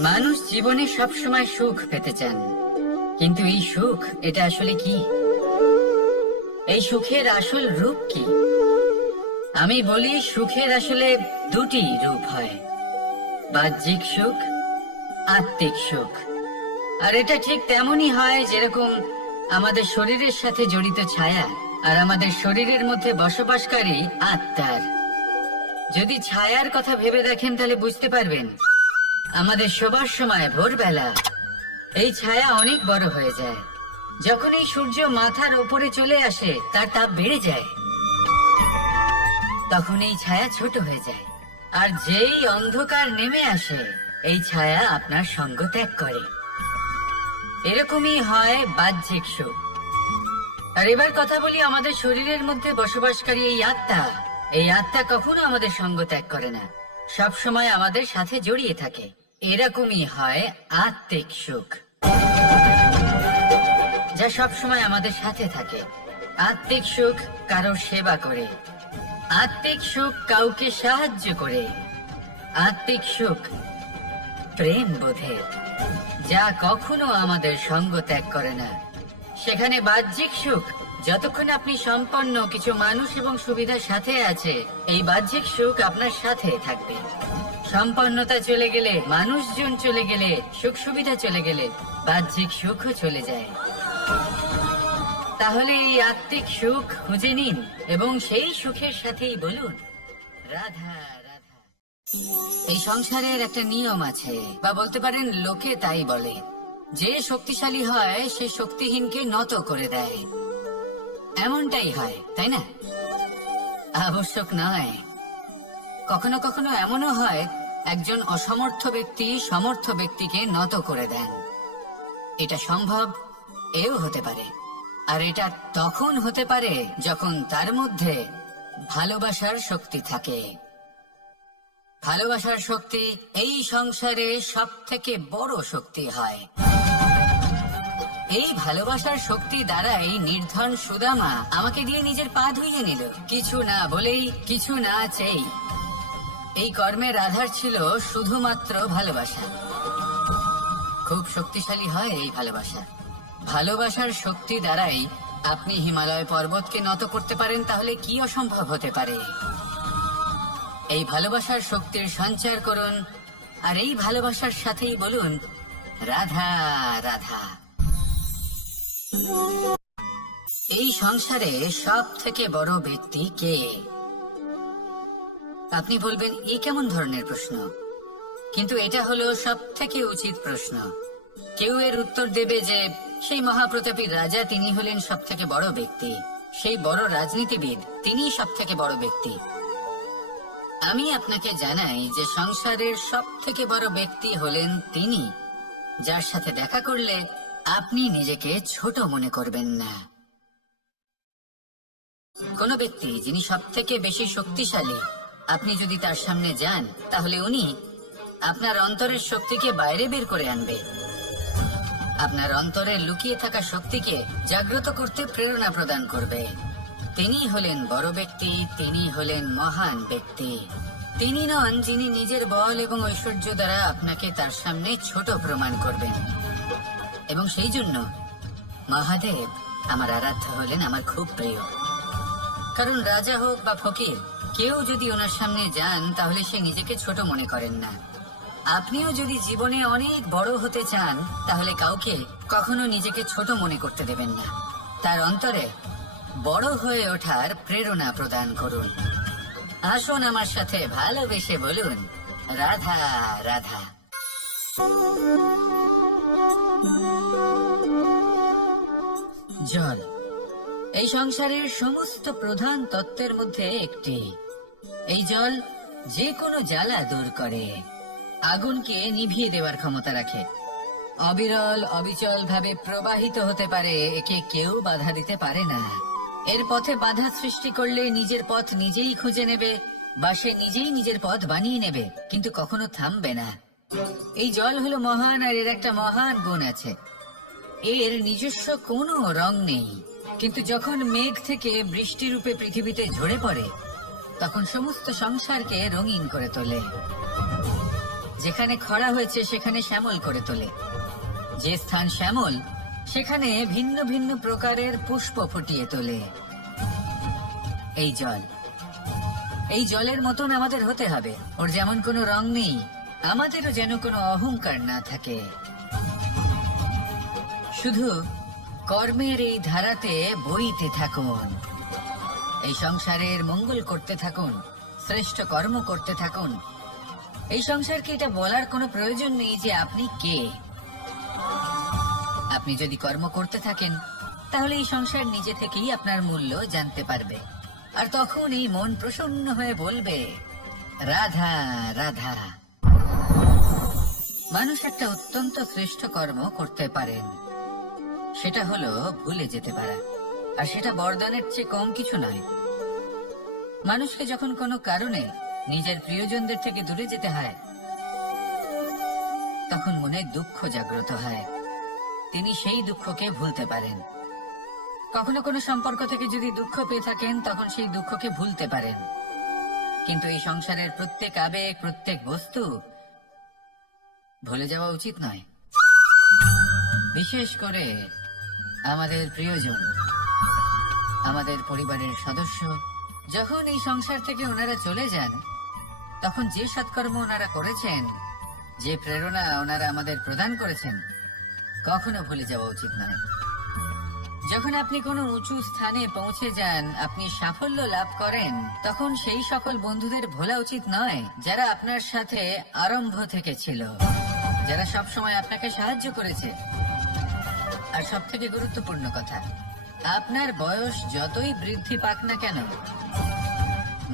মানুষ জীবনে সবসময় সুখ পেতে চান, কিন্তু এই সুখ এটা আসলে কি? এই সুখের আসল রূপ কি? আমি বলি, সুখের আসলে দুটি রূপ হয়, বাহ্যিক সুখ, আত্মিক সুখ। আর এটা ঠিক তেমনই হয় যেরকম আমাদের শরীরের সাথে জড়িত ছায়া আর আমাদের শরীরের মধ্যে বসবাসকারী আত্মার। যদি ছায়ার কথা ভেবে দেখেন তাহলে বুঝতে পারবেন, আমাদের শোবার সময় ভোরবেলা এই ছায়া অনেক বড় হয়ে যায়। যখন এই সূর্য মাথার উপরে চলে আসে, তার তাপ বেড়ে যায়, তখন এই ছায়া ছোট হয়ে যায়। আর যেই অন্ধকার নেমে আসে, এই ছায়া আপনার সঙ্গ ত্যাগ করে। এরকমই হয় বাহ্যিক সুখ। আর এবার কথা বলি আমাদের শরীরের মধ্যে বসবাসকারী এই আত্মা। এই আত্মা কখনো আমাদের সঙ্গ ত্যাগ করে না, সব সময় আমাদের সাথে জড়িয়ে থাকে। এরকমই হয় আত্মিক সুখ, যা সব সময় আমাদের সাথে থাকে। আত্মিক সুখ কারোর সেবা করে, আত্মিক সুখ কাউকে সাহায্য করে, আত্মিক সুখ প্রেম বোধের, যা কখনো আমাদের সঙ্গ ত্যাগ করে না। সেখানে বাহ্যিক সুখ, যতক্ষণ আপনি সম্পন্ন কিছু মানুষ এবং সুবিধার সাথে আছে, এই বাহ্যিক সুখ আপনার সাথে থাকবে। সম্পন্নতা চলে গেলে, মানুষজন চলে গেলে, সুখ সুবিধা চলে গেলে, বাহ্যিক সুখও চলে যায়। তাহলে এই আত্মিক সুখ খুঁজে নিন এবং সেই সুখের সাথেই বলুন, রাধা রাধা। এই সংসারের একটা নিয়ম আছে, বা বলতে পারেন লোকে তাই বলে, যে শক্তিশালী হয় সে শক্তিহীনকে নত করে দেয়। এমনটাই হয়, তাই না? আবশ্যক নয়, কখনো কখনো এমনও হয় একজন অসমর্থ ব্যক্তি সমর্থ ব্যক্তিকে নত করে দেন। এটা সম্ভব, এও হতে পারে। আর এটা তখন হতে পারে যখন তার মধ্যে ভালোবাসার শক্তি থাকে। ভালোবাসার শক্তি এই সংসারে সব থেকে বড় শক্তি হয়। এই ভালোবাসার শক্তি দ্বারাই নির্ধন সুদামা আমাকে দিয়ে নিজের পা ধুইয়ে নিল, কিছু না বলেই, কিছু না চেয়েই। এই কর্মের আধার ছিল শুধুমাত্র ভালোবাসা। খুব শক্তিশালী হয় এই ভালোবাসা। ভালোবাসার শক্তি দ্বারাই আপনি হিমালয় পর্বতকে নত করতে পারেন, তাহলে কি অসম্ভব হতে পারে? এই ভালোবাসার শক্তির সঞ্চার করুন, আর এই ভালোবাসার সাথেই বলুন, রাধা রাধা। এই সংসারে সব থেকে বড় ব্যক্তি কে? আপনি বলবেন, এ কেমন ধরনের প্রশ্ন? কিন্তু এটা হলো সব থেকে উচিত প্রশ্ন। কেউ এর উত্তর দেবে যে সেই মহাপ্রতাপী রাজা, তিনি হলেন সব থেকে বড় ব্যক্তি, সেই বড় রাজনীতিবিদ, তিনি সব থেকে বড় ব্যক্তি। আমি আপনাকে জানাই যে সংসারের সব থেকে বড় ব্যক্তি হলেন তিনি, যার সাথে দেখা করলে আপনি নিজেকে ছোট মনে করবেন না। কোন ব্যক্তি যিনি সব থেকে বেশি শক্তিশালী, আপনি যদি তার সামনে যান, তাহলে উনি আপনার অন্তরের শক্তিকে বাইরে বের করে আনবে, আপনার অন্তরে লুকিয়ে থাকা শক্তিকে জাগ্রত করতে প্রেরণা প্রদান করবে। তিনি হলেন বড় ব্যক্তি, তিনি হলেন মহান ব্যক্তি। তিনি নন যিনি নিজের বল এবং ঐশ্বর্য দ্বারা আপনাকে তার সামনে ছোট প্রমাণ করবেন। এবং সেই জন্য মহাদেব আমার আরাধ্য হলেন আমার খুব প্রিয়। কারণ রাজা হোক বা ফকির, কেউ যদি ওনার সামনে যান তাহলে সে নিজেকে ছোট মনে করেন না। আপনিও যদি জীবনে অনেক বড় হতে চান, তাহলে কাউকে কখনো নিজেকে ছোট মনে করতে দেবেন না। তার অন্তরে বড় হয়ে ওঠার প্রেরণা প্রদান করুন। আসুন আমার সাথে ভালোবেসে বলুন, রাধা রাধা। জল এই সংসারের সমস্ত প্রধান তত্ত্বের মধ্যে একটি। এই জল যে কোনো জ্বালা দূর করে, আগুনকে নিভিয়ে দেওয়ার ক্ষমতা রাখে, অবিরল অবিচল ভাবে প্রবাহিত হতে পারে, একে কেউ বাধা দিতে পারে না। এর পথে বাধা সৃষ্টি করলে নিজের পথ নিজেই খুঁজে নেবে বা সে নিজেই নিজের পথ বানিয়ে নেবে, কিন্তু কখনো থামবে না। এই জল হলো মহান, আর এর একটা মহান গুণ আছে, এর নিজস্ব কোনো রং নেই। কিন্তু যখন মেঘ থেকে বৃষ্টি রূপে পৃথিবীতে ঝরে পড়ে, তখন সমস্ত সংসারকে রঙিন করে তোলে। যেখানে খরা হয়েছে সেখানে শ্যামল করে তোলে, যে স্থান শ্যামল সেখানে ভিন্ন ভিন্ন প্রকারের পুষ্প ফুটিয়ে তোলে। এই জলের মতন আমাদের হতে হবে। ওর যেমন কোনো রং নেই, আমাদেরও যেন কোনো অহংকার না থাকে। শুধু কর্মের এই ধারাতে বইতে থাকুন, এই সংসারের মঙ্গল করতে থাকুন, শ্রেষ্ঠ কর্ম করতে থাকুন। এই সংসারকে এটা বলার কোনো প্রয়োজন নেই যে আপনি কে। আপনি যদি কর্ম করতে থাকেন, তাহলে এই সংসার নিজে থেকেই আপনার মূল্য জানতে পারবে, আর তখন এই মন প্রসন্ন হয়ে বলবে, রাধা রাধা। মানুষ একটা অত্যন্ত শ্রেষ্ঠ কর্ম করতে পারেন, সেটা হলো ভুলে যেতে পারা, আর সেটা বরদানের চেয়ে কম কিছু নয়। মানুষকে যখন কোনো কারণে নিজের প্রিয়জনদের থেকে দূরে যেতে হয়, তখন মনে দুঃখ জাগ্রত হয়, তিনি সেই দুঃখকে ভুলতে পারেন। কখনো কোনো সম্পর্ক থেকে যদি দুঃখ পেয়ে থাকেন, তখন সেই দুঃখকে ভুলতে পারেন। কিন্তু এই সংসারের প্রত্যেক আবেগ, প্রত্যেক বস্তু ভুলে যাওয়া উচিত নয়। বিশেষ করে আমাদের প্রিয়জন, আমাদের পরিবারের সদস্য, যখন এই সংসার থেকে ওনারা চলে যান, তখন যে সৎকর্ম ওনারা করেছেন, যে প্রেরণা ওনারা আমাদের প্রদান করেছেন, কখনো ভুলে যাওয়া উচিত নয়। যখন আপনি কোনো উঁচু স্থানে পৌঁছে যান, আপনি সাফল্য লাভ করেন, তখন সেই সকল বন্ধুদের ভোলা উচিত নয় যারা আপনার সাথে আরম্ভ থেকে ছিল, যারা সব সময় আপনাকে সাহায্য করেছে। আর সব থেকে গুরুত্বপূর্ণ কথা, আপনার বয়স যতই বৃদ্ধি পাক না কেন,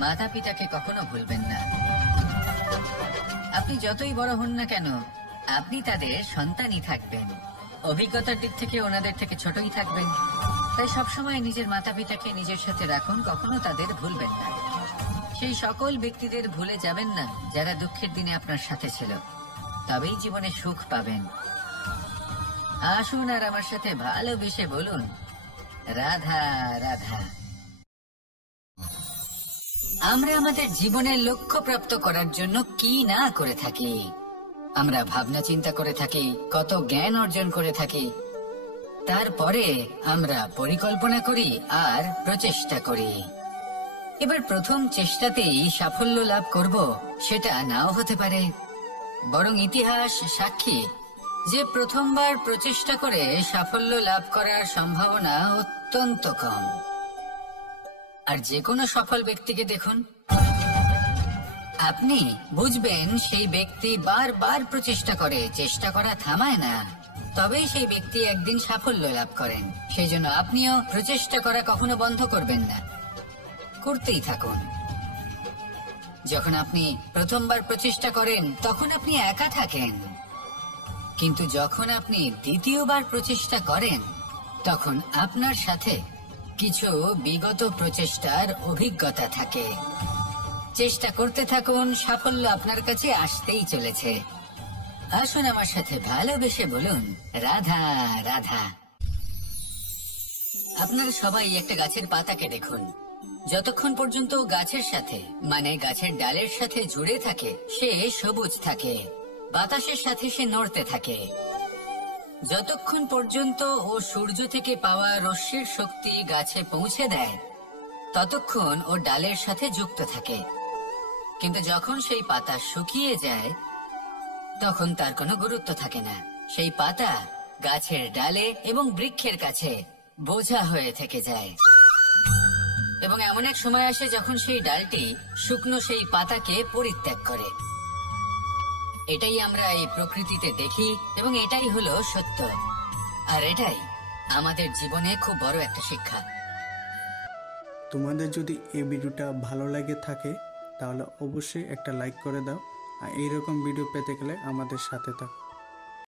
মাতা পিতাকে কখনো ভুলবেন না। আপনি যতই বড় হন না কেন, আপনি তাদের সন্তানই থাকবেন, অভিজ্ঞতার দিক থেকে ওনাদের থেকে ছোটই থাকবেন। তাই সবসময় নিজের মাতা পিতাকে নিজের সাথে রাখুন, কখনো তাদের ভুলবেন না। সেই সকল ব্যক্তিদের ভুলে যাবেন না যারা দুঃখের দিনে আপনার সাথে ছিল, তবেই জীবনে সুখ পাবেন। আসুন আর আমার সাথে ভালোবেসে বলুন, রাধা রাধা। আমরা আমাদের জীবনের লক্ষ্য প্রাপ্ত করার জন্য কি না করে থাকি। আমরা ভাবনা চিন্তা করে থাকি, কত জ্ঞান অর্জন করে থাকি, তারপরে আমরা পরিকল্পনা করি আর প্রচেষ্টা করি। এবার প্রথম চেষ্টাতেই সাফল্য লাভ করব সেটা নাও হতে পারে, বরং ইতিহাস সাক্ষী যে প্রথমবার প্রচেষ্টা করে সাফল্য লাভ করার সম্ভাবনা অত্যন্ত কম। আর যে কোনো সফল ব্যক্তিকে দেখুন, আপনি বুঝবেন সেই ব্যক্তি বারবার প্রচেষ্টা করে, চেষ্টা করা থামায় না, তবেই সেই ব্যক্তি একদিন সাফল্য লাভ করেন। সেই জন্য আপনিও প্রচেষ্টা করা কখনো বন্ধ করবেন না, করতেই থাকুন। যখন আপনি প্রথমবার প্রচেষ্টা করেন, তখন আপনি একা থাকেন, কিন্তু যখন আপনি দ্বিতীয়বার প্রচেষ্টা করেন, তখন আপনার সাথে কিছু বিগত প্রচেষ্টার অভিজ্ঞতা থাকে। চেষ্টা করতে থাকুন, সাফল্য আপনার কাছে আসতেই চলেছে। আসুন আমার সাথে ভালোবেসে বলুন, রাধা রাধা। আপনারা সবাই একটা গাছের পাতাকে দেখুন, যতক্ষণ পর্যন্ত গাছের সাথে, মানে গাছের ডালের সাথে জুড়ে থাকে, সে সবুজ থাকে, বাতাসের সাথে সে নড়তে থাকে। যতক্ষণ পর্যন্ত ও সূর্য থেকে পাওয়া রশ্মির শক্তি গাছে পৌঁছে দেয়, ততক্ষণ ও ডালের সাথে যুক্ত থাকে। কিন্তু যখন সেই পাতা শুকিয়ে যায়, তখন তার কোনো গুরুত্ব থাকে না। সেই পাতা গাছের ডালে এবং বৃক্ষের কাছে বোঝা হয়ে থেকে যায়। এবং এমন এক সময় আসে যখন সেই ডালটি শুকনো সেই পাতাকে পরিত্যাগ করে। এটাই আমরা এই প্রকৃতিতে দেখি এবং এটাই হলো সত্য, আর এটাই আমাদের জীবনে খুব বড় একটা শিক্ষা। তোমাদের যদি এই ভিডিওটা ভালো লাগে থাকে তাহলে অবশ্যই একটা লাইক করে দাও, আর এইরকম ভিডিও পেতে গেলে আমাদের সাথে থাকো।